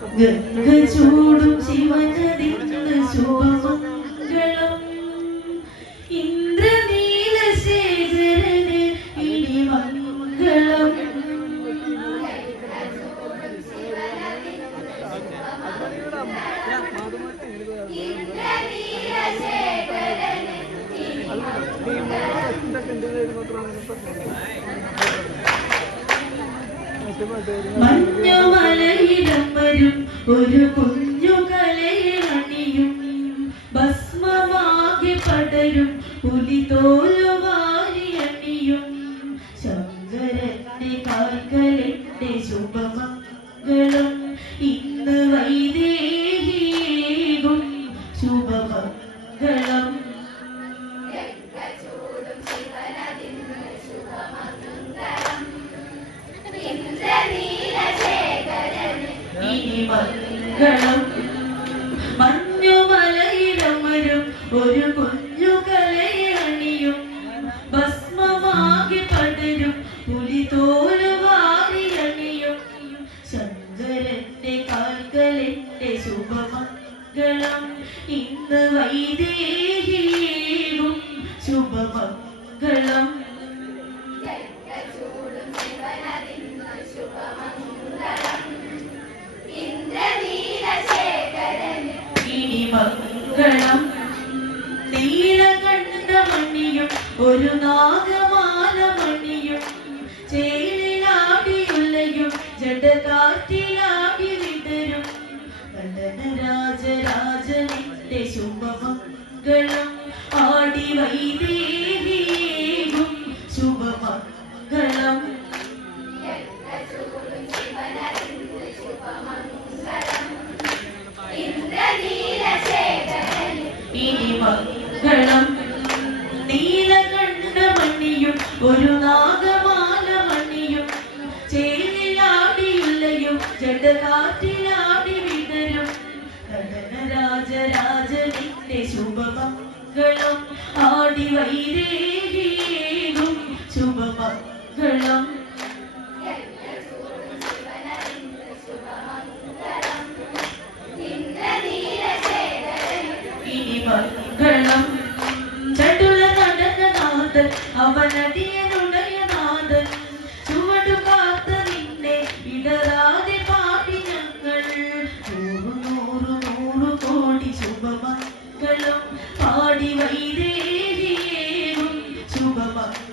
ഗംഗ ഇന്ദ്രനീല ശിവനദിന്ന് ശുഭമംഗളം ഇന്ദ്രനീലശേഖരന് ഇടിമംഗളം മഞ്ഞുമലയിടം വരും. ഒരു കുഞ്ഞു കലയണിയും ഭസ്മമാകെ പടരും. പുലിതോലു വാരിയണിയും ശങ്കരന്റെ കാൽക്കലെന്റെ ശുഭമംഗളം. ഇന്ന് വൈദേഹീകും ശുഭമംഗളം. ഇനി മംഗളം മഞ്ഞുമലയിടം വരും ഒരു കുഞ്ഞു കലയണിയും പടരും പുലിതോലു വാരിയണിയും ശങ്കരന്റെ കാൽക്കലെന്റെ ശുഭമംഗളം ഇന്ന് വൈദേഹീകും ശുഭമംഗളം. ഒരു നാഗമാലമണിയും ചേലിലാടിയുള്ളയും ജഡകാറ്റിലാടി വിതരും കണ്ടനരാജരാജനിന്റെ ശുഭമംഗളം ആടി വൈദേഹീകും ശുഭമംഗളം ഒരു നാഗമാലമണിയും ചേലിലാടിയുള്ളയും ജഡകാറ്റിലാടി വിതരും രാജരാജനിന്റെ ശുഭമംഗളം ആടി വൈരേഹീകും ശുഭമംഗളം. ഇനി മംഗളം. നാഥൻ അവനടിയനുടയ നാഥൻ. ചുവടു കാത്ത നിന്നെ ഇടരാതെ പാടി ഞങ്ങൾ. നൂറു നൂറു നൂറു ശുഭമംഗളം പാടി വൈദേഹിയേവും ശുഭമംഗളം